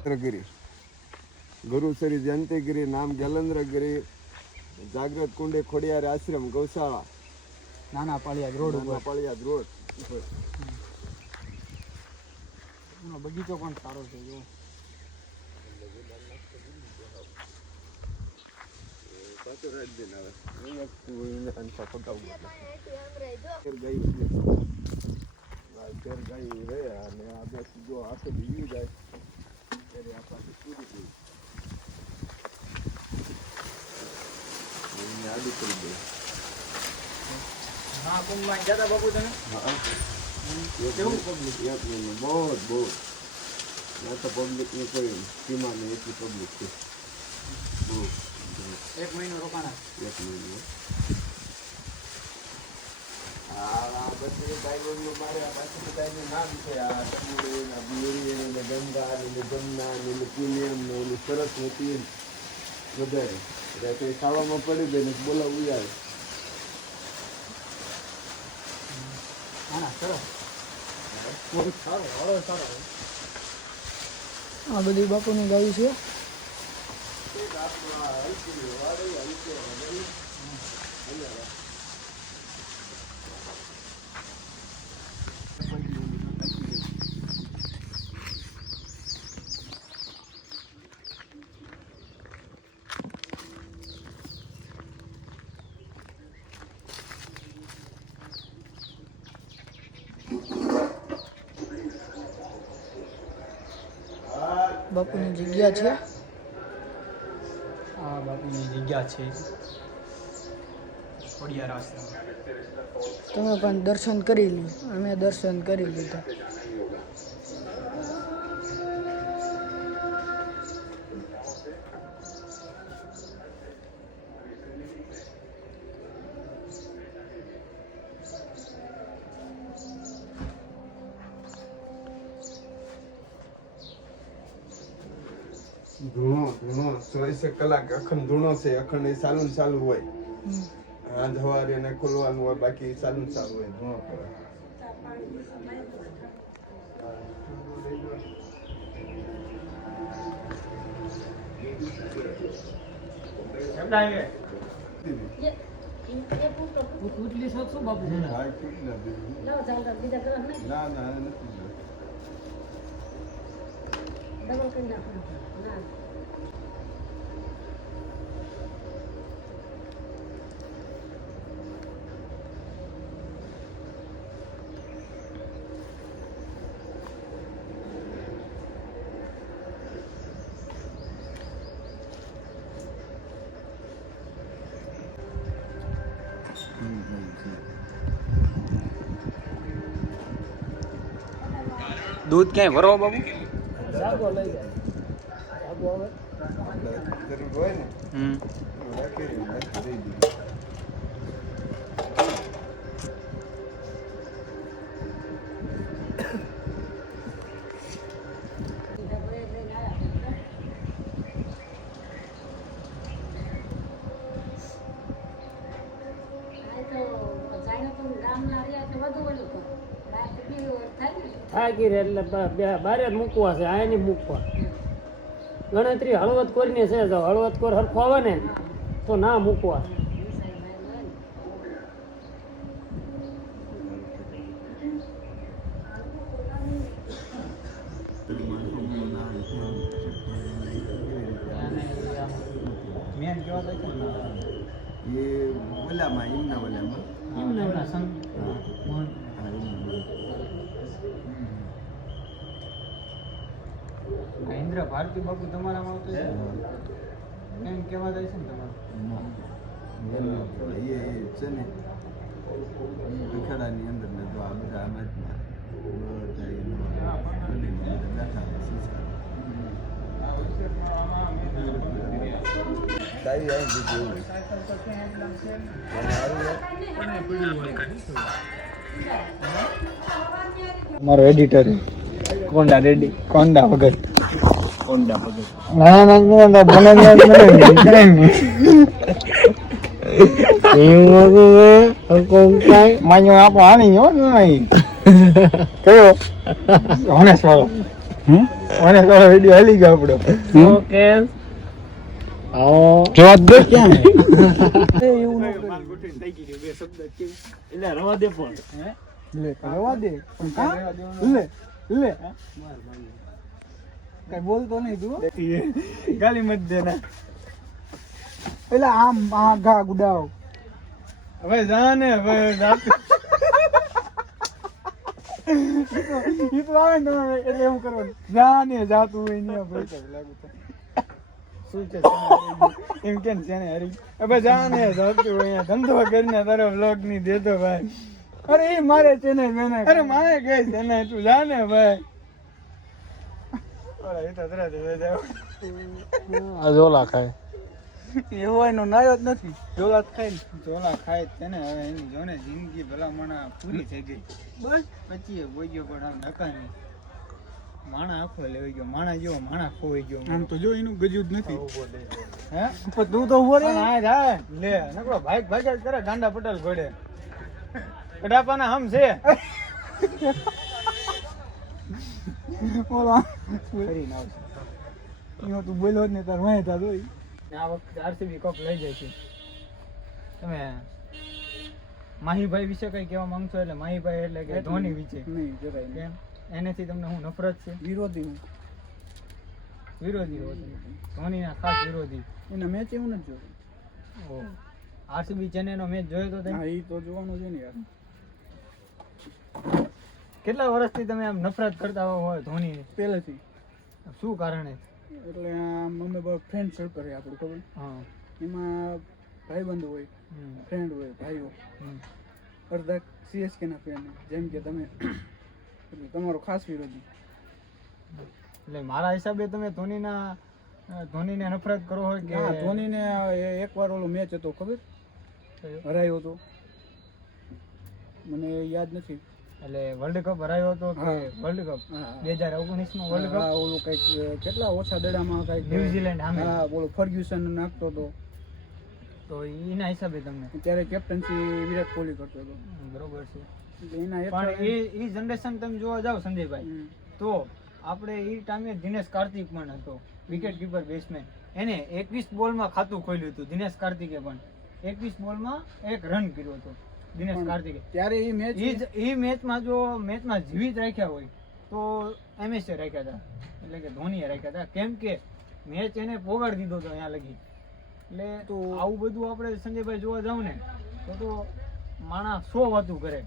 गिरी गुरुश्री जयंतीगिरी नाम गैलेंद्रगिरी जागृत कुंडे खोडियार आश्रम गौशाला नाना पाळियाद रोड बगीचो पण सारो છે જો પાછો રાત દિન આવે એક તું અંતા પગાવ ગઈ રે અને આ બસ જો આખો દીવી જાય ત્યારે આ પાછી પૂરી થઈ આડી કરી દે હા કુંભમાં જતા બાપુ તમે હા કેવું પબ્લિક એક મહિનો બહુ ના તો પબ્લિક ની કોઈ સીમા નહીં એટલી પબ્લિક છે બહુ એક મહિનો રોકાણા એક મહિનો આ બધી ડાયવરનું મારે આ પાછું બધાનું નામ છે આ તમિળ ને બ્યુરી ને ગંગા ને જમના ને પુલિયમ ને સરસ્વતી વધારે એટલે તે ખાવામાં પડી જાય ને બોલાવવું આવે આ બધી બાપુની ગાય છે બાપુની જગ્યા છે આ બાપુની જગ્યા છે ખોડિયાર આશ્રમ તમે પણ દર્શન કરી લો અમે દર્શન કરી લીધા ધૂણો 24 કલાક અખંડ ધૂણો છે અખંડ એ ચાલુ હોય આજ સવારે એને ખોલવાનું હોય બાકી ચાલુ હોય ધૂણો કરે दूध ક્યાંય ભરો બાબુ જાગો લઈ જાય જાગો આવે ગરીબ હોય ને રાખી દઈ થાકી રે એટલે બારે જ મૂકવા છે આ નહીં મૂકવા ગણતરી હળવદ કોરીને છે જો હળવદ કોર હરખો આવે ને તો ના મૂકવા મેન કેવા થાય એ ઓલામાં એમના સંગ ઇન્દ્ર ભારતી બાપુ તમારામાં આવતો છે એમ કેવા જાય છે ને તમારે એ છે ને અખાડાની અંદર ને તો આ બધા આમાં અમારો એડિટર કોંડા રેડી કોંડા વગર ના માન્યો આપો આની નહીં કયો ગણેશ વાળો મને તો વિડિયો હાલી ગયો આપણો ઓકે જોવા દે ક્યાં એવું માલ ગોઠવી થઈ ગઈ બે શબ્દ કે એટલે રવા દે પણ હે લે રવા દે પણ કા લે લે કઈ બોલતો નહીં તું ગાલી મત દેના એટલે આમ આ ગા ગુડાવ હવે જાને હવે જાત ઈ તો આવે ને એટલે એવું કરવાનું જાને જાતું હોય ને ભાઈ લાગુ શું છે એમ કેમ છે ને હરી હવે જાને જાતું હોય ધંધો કરીને તારો વ્લોગ ની દેતો ભાઈ અરે એ મારે છે ને મેને અરે મારે ગઈ છે ને તું જાને ભાઈ અરે એ તો તરત જ જાવ આ જોલા ખાય એવો એનો નાયો જ નથી જોલા ખાય ને જોલા ખાય તેને હવે એની જોને જિંદગી ભલામણા પૂરી થઈ ગઈ બસ પછી કોઈ ગયો પણ આમ નકા નહીં માણા આખો લેવી ગયો માણા જેવો માણા ખોઈ ગયો આમ તો જો એનું ગજું જ નથી હે પણ તું તો ઉભો રે આ જાય લે નકરો ભાઈ ભાઈ જ કરે ગાંડા પટેલ ઘોડે કડાપાના હમ છે ઓલા ફરી ના આવશે તું બોલ્યો જ ને તાર વાય તા જોઈ આ વખતે આરસીબી કપ લઈ જાય છે તમે માહીભાઈ વિશે કઈ કહેવા માંગશો એટલે માહીભાઈ એટલે કે ધોની વિશે નહીં જરાય કેમ એનેથી તમને હું નફરત છે વિરોધી હું વિરોધી ધોનીના ખાસ વિરોધી એના મેચ એવું નથી જોયું આરસીબી ચેન્નઈનો મેચ જોયો તો તમે હા એ તો જોવાનું છે ને યાર કેટલા વર્ષથી તમે આમ નફરત કરતા હોય ધોની પહેલેથી શું કારણે એટલે આમ અમે બહુ ફ્રેન્ડ સર્કલ છે આપણું ખબર હા એમાં ભાઈબંધો હોય ફ્રેન્ડ હોય ભાઈઓ અડધા સીએસકે ના ફ્રેન્ડ જેમ કે તમે એટલે તમારો ખાસ વિરોધી એટલે મારા હિસાબે તમે ધોનીને નફરત કરો હોય કે ધોનીને એકવાર ઓલો મેચ હતો ખબર હરાયો હતો મને યાદ નથી એટલે વર્લ્ડ કપ હરાયો હતો કે વર્લ્ડ કપ 2019 નો વર્લ્ડ કપ ઓલું કઈક કેટલા ઓછા દડામાં કઈક ન્યુઝીલેન્ડ સામે હા બોલો ફર્ગ્યુસન નાખતો હતો તો એના હિસાબે તમને ત્યારે કેપ્ટન્સી વિરાટ કોહલી કરતો હતો બરોબર છે એના પણ એ જનરેશન તમે જોવા જાવ સંજયભાઈ તો આપણે એ ટાઈમે દિનેશ કાર્તિક પણ હતો વિકેટ કીપર બેટ્સમેન એને 21 બોલમાં ખાતું ખોલ્યું હતું દિનેશ કાર્તિકે પણ 21 બોલમાં 1 રન કર્યો હતો દિનેશ કાર્તિકે ત્યારે એ મેચમાં જો મેચમાં જીવિત રાખ્યા હોય તો એમએસએ રાખ્યા હતા એટલે કે ધોનીએ રાખ્યા હતા કેમ કે મેચ એને પોગાડી દીધો હતો અહીંયા લગી એટલે તો આવું બધું આપણે સંજયભાઈ જોવા જાવ ને તો માણસ 100 વાતું કરે